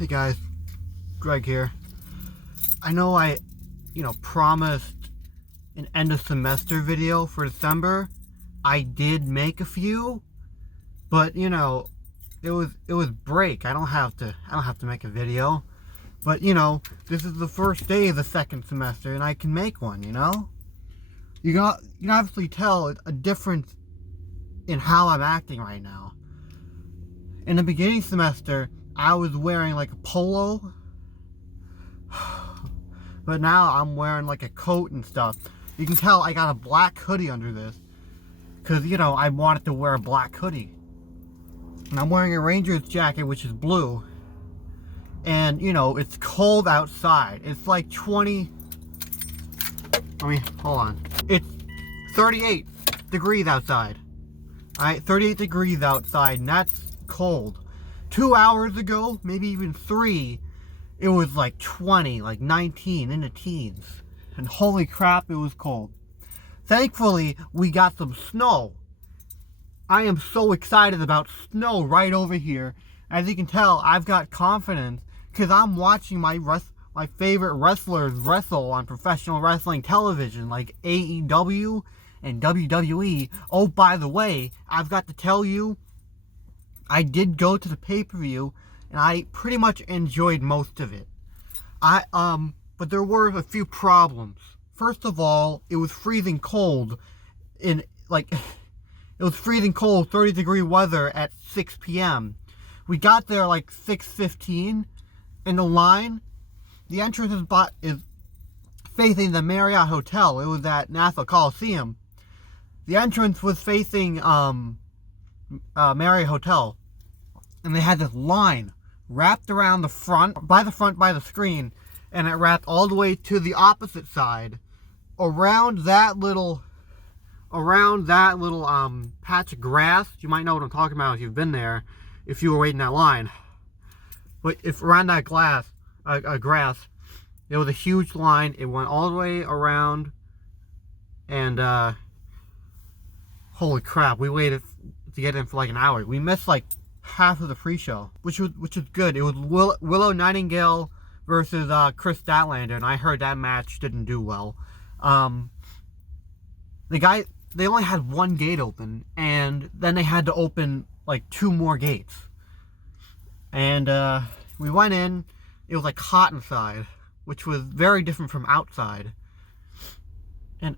Hey guys, Greg here. I know I, promised an end of semester video for December. I did make a few, but it was break. I don't have to make a video. But this is the first day of the second semester and I can make one, You can obviously tell a difference in how I'm acting right now. In the beginning semester, I was wearing like a polo, but now I'm wearing like a coat and stuff. You can tell I got a black hoodie under this, because, I wanted to wear a black hoodie. And I'm wearing a Rangers jacket, which is blue. And, it's cold outside. It's like 20, hold on. It's 38 degrees outside. Alright, 38 degrees outside, and that's cold. 2 hours ago, maybe even 3, it was like 20, like 19, in the teens. And holy crap, it was cold. Thankfully, we got some snow. I am so excited about snow right over here. As you can tell, I've got confidence because I'm watching my favorite wrestlers wrestle on professional wrestling television like AEW and WWE. Oh, by the way, I've got to tell you, I did go to the pay-per-view, and I pretty much enjoyed most of it. But there were a few problems. First of all, it was freezing cold. It was freezing cold, 30-degree weather at 6 p.m. We got there like 6:15, and the entrance is facing the Marriott Hotel. It was at Nassau Coliseum. The entrance was facing Marriott Hotel. And they had this line wrapped around by the screen, and it wrapped all the way to the opposite side, around that little patch of grass. You might know what I'm talking about if you've been there, if you were waiting that line. But if around that grass, there was a huge line. It went all the way around, and holy crap, we waited to get in for like an hour. We missed like half of the pre-show, which was good. It was Willow Nightingale versus Chris Statlander, and I heard that match didn't do well. They only had one gate open, and then they had to open like 2 more gates. And we went in. It was like hot inside, which was very different from outside. And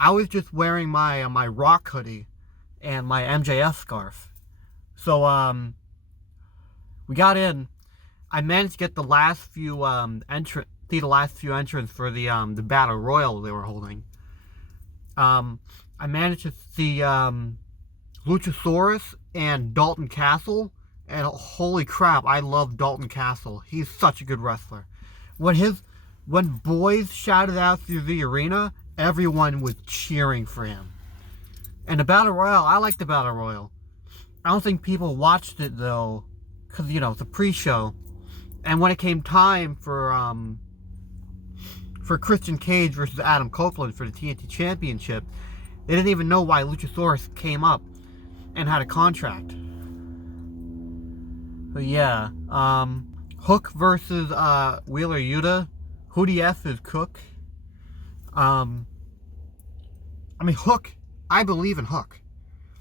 I was just wearing my my Rock hoodie and my MJF scarf. So, we got in. I managed to get the last few entrants for the Battle Royal they were holding. I managed to see Luchasaurus and Dalton Castle, and holy crap, I love Dalton Castle. He's such a good wrestler. When boys shouted out through the arena, everyone was cheering for him. And the Battle Royal, I like the Battle Royal. I don't think people watched it though, because it's a pre-show. And when it came time for Christian Cage versus Adam Copeland for the TNT Championship, they didn't even know why Luchasaurus came up and had a contract. But yeah, Hook versus Wheeler Yuta. Who the F is Cook? Hook. I believe in Hook.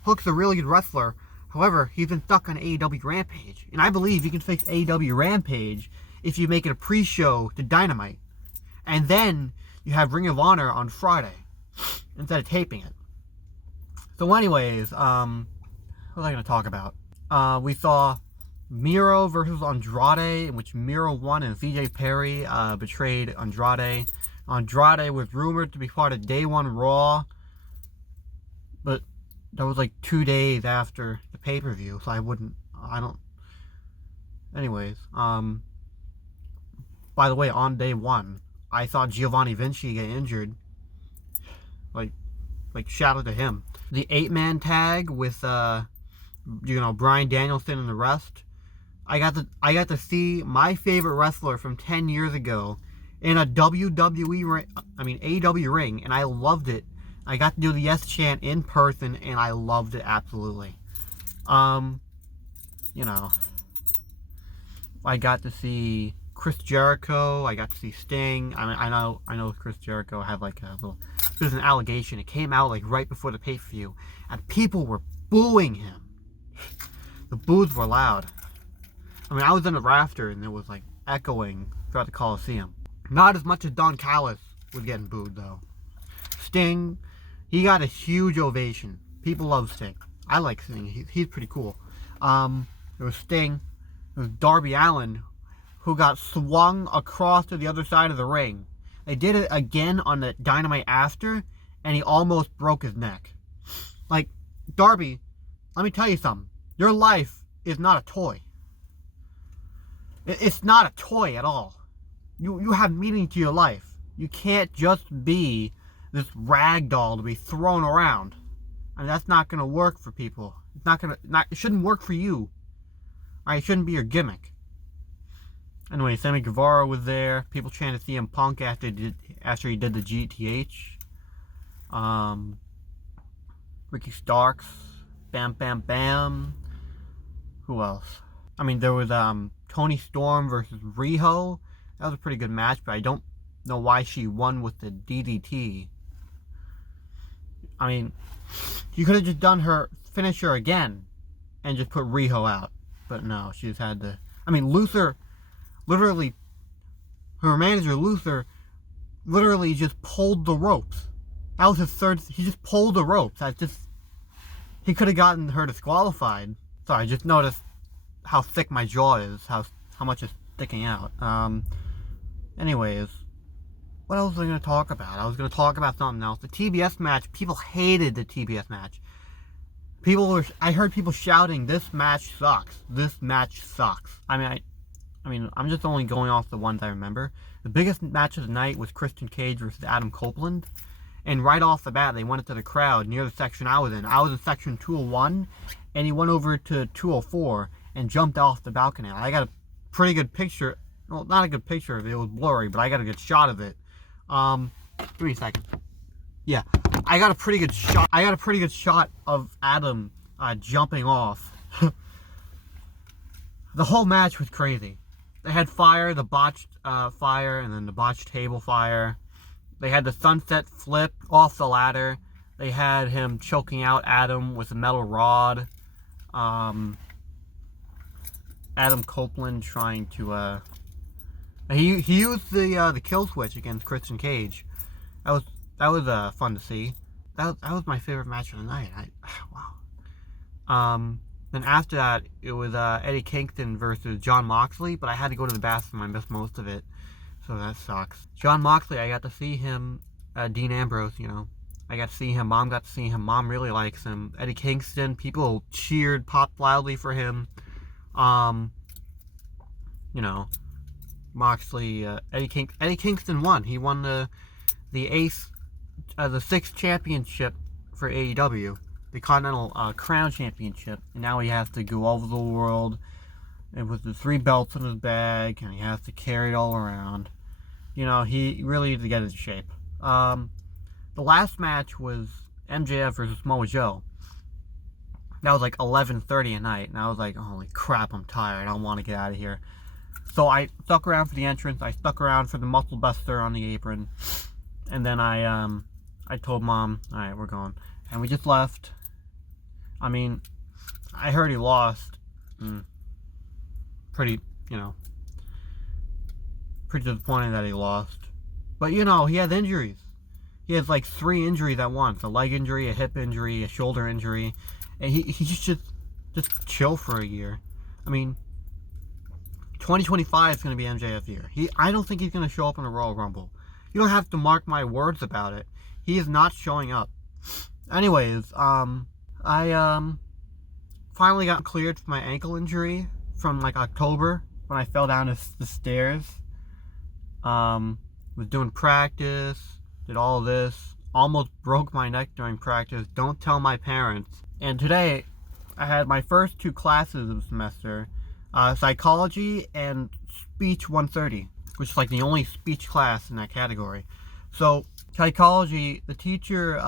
Hook's a really good wrestler. However, he's been stuck on AEW Rampage. And I believe you can fix AEW Rampage if you make it a pre-show to Dynamite. And then you have Ring of Honor on Friday instead of taping it. So anyways, what was I going to talk about? We saw Miro versus Andrade, in which Miro won and CJ Perry betrayed Andrade. Andrade was rumored to be part of Day 1 Raw, but that was like 2 days after the pay-per-view, so anyways, by the way, on day 1, I saw Giovanni Vinci get injured. Like shout out to him. The 8-man tag with, Bryan Danielson and the rest. I got to see my favorite wrestler from 10 years ago in a AEW ring, and I loved it. I got to do the yes chant in person, and I loved it absolutely. I got to see Chris Jericho. I got to see Sting. I mean, I know Chris Jericho had like a little, there's an allegation. It came out like right before the pay-per-view, and people were booing him. The boos were loud. I mean, I was in the rafter, and it was like echoing throughout the Coliseum. Not as much as Don Callis was getting booed though. Sting, he got a huge ovation. People love Sting. I like Sting. He's pretty cool. There was Sting. There was Darby Allin, who got swung across to the other side of the ring. They did it again on the Dynamite after, and he almost broke his neck. Like, Darby, let me tell you something. Your life is not a toy. It's not a toy at all. You have meaning to your life. You can't just be this rag doll to be thrown around. And that's not going to work for people. It shouldn't work for you. Alright, it shouldn't be your gimmick. Anyway, Sammy Guevara was there. People chanted CM Punk after he did the GTH. Ricky Starks. Bam Bam Bam. Who else? I mean, there was Toni Storm versus Riho. That was a pretty good match, but I don't know why she won with the DDT. I mean, you could have just done her finisher again and just put Riho out. But no, she just had to. I mean, Luther, literally, her manager, Luther, literally just pulled the ropes. That was his third. He just pulled the ropes. He could have gotten her disqualified. Sorry, I just noticed how thick my jaw is, how much is sticking out. Anyways, what else was I going to talk about? I was going to talk about something else. The TBS match, people hated the TBS match. I heard people shouting, "This match sucks. This match sucks." I mean, I'm just only going off the ones I remember. The biggest match of the night was Christian Cage versus Adam Copeland. And right off the bat, they went into the crowd near the section I was in. I was in section 201, and he went over to 204 and jumped off the balcony. I got a pretty good picture. Well, not a good picture of it. It was blurry, but I got a good shot of it. Give me a second. Yeah, I got a pretty good shot of Adam jumping off. The whole match was crazy. They had fire, the botched fire, and then the botched table fire. They had the sunset flip off the ladder. They had him choking out Adam with a metal rod. Adam Copeland trying to he used the kill switch against Christian Cage. That was fun to see. That was my favorite match of the night. Wow. Then after that, it was Eddie Kingston versus Jon Moxley, but I had to go to the bathroom. I missed most of it, so that sucks. Jon Moxley, I got to see him. Dean Ambrose, I got to see him. Mom got to see him. Mom really likes him. Eddie Kingston, people cheered, popped loudly for him. Moxley, Eddie Kingston won. He won the sixth championship for AEW, the Continental Crown Championship. And now he has to go over the world and with the 3 belts in his bag, and he has to carry it all around. He really needs to get into shape. The last match was MJF versus Samoa Joe. That was like 11:30 at night, and I was like, holy crap, I'm tired. I don't want to get out of here. So I stuck around for the entrance. I stuck around for the muscle buster on the apron. And then I told Mom, alright, we're going. And we just left. I mean, I heard he lost. Pretty disappointing that he lost. But he has injuries. He has like 3 injuries at once. A leg injury, a hip injury, a shoulder injury. And he should just chill for a year. I mean, 2025 is going to be MJF year. I don't think he's going to show up in the Royal Rumble. You don't have to mark my words about it. He is not showing up. Anyways, I finally got cleared for my ankle injury from like October when I fell down the stairs. Was doing practice, did all of this, almost broke my neck during practice. Don't tell my parents. And today, I had my first 2 classes of the semester. Psychology and Speech 130, which is like the only speech class in that category. So, psychology, the teacher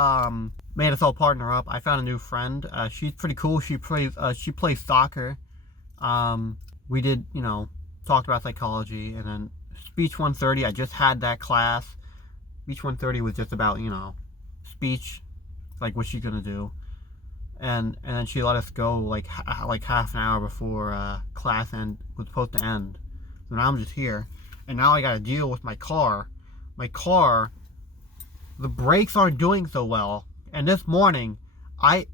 made us all partner up. I found a new friend. She's pretty cool. She plays soccer. We did, talked about psychology, and then speech 130, I just had that class. Speech 130 was just about, speech, like what she's gonna do. And then she let us go like half an hour before class was supposed to end. So now I'm just here, and now I gotta deal with my car. My car, the brakes aren't doing so well, and this morning, I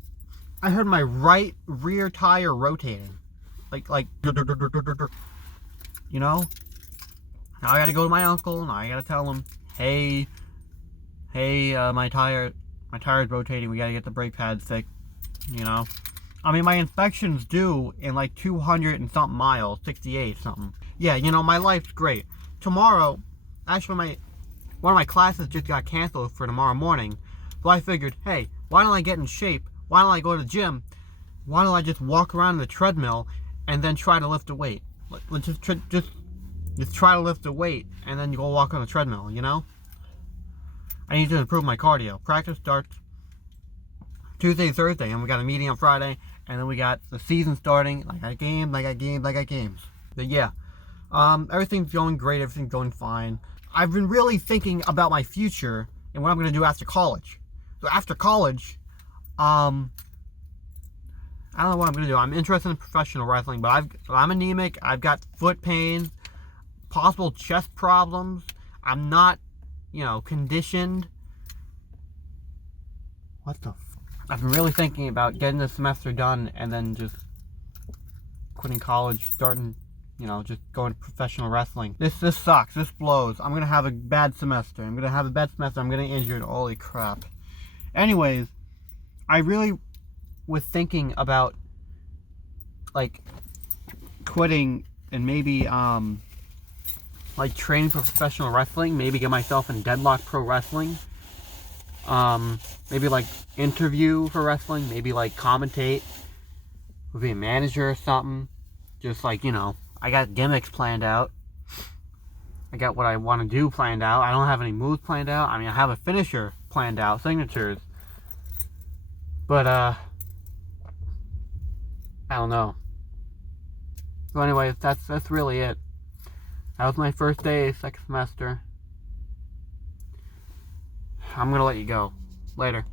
heard my right rear tire rotating, like Now I gotta go to my uncle, and I gotta tell him, hey, my tire's rotating. We gotta get the brake pads fixed. I mean, my inspection's due in like 200 and something miles, 68 something. Yeah, my life's great. Tomorrow, actually, one of my classes just got canceled for tomorrow morning. So I figured, hey, why don't I get in shape? Why don't I go to the gym? Why don't I just walk around the treadmill and then try to lift a weight? Let's just try to lift a weight and then go walk on the treadmill, I need to improve my cardio. Practice starts Tuesday, Thursday, and we got a meeting on Friday, and then we got the season starting. I got games. But yeah, everything's going great. Everything's going fine. I've been really thinking about my future and what I'm going to do after college. So after college, I don't know what I'm going to do. I'm interested in professional wrestling, but I'm anemic. I've got foot pain, possible chest problems. I'm not, conditioned. What the f... I've been really thinking about getting the semester done and then just quitting college, starting, just going to professional wrestling. This sucks. This blows. I'm going to have a bad semester. I'm going to get injured. Holy crap. Anyways, I really was thinking about, quitting and maybe, training for professional wrestling. Maybe get myself in Deadlock Pro Wrestling. Maybe interview for wrestling, maybe commentate, be a manager or something. Just I got gimmicks planned out. I got what I want to do planned out. I don't have any moves planned out. I mean, I have a finisher planned out, signatures. But, I don't know. So anyways, that's really it. That was my first day, second semester. I'm gonna let you go. Later.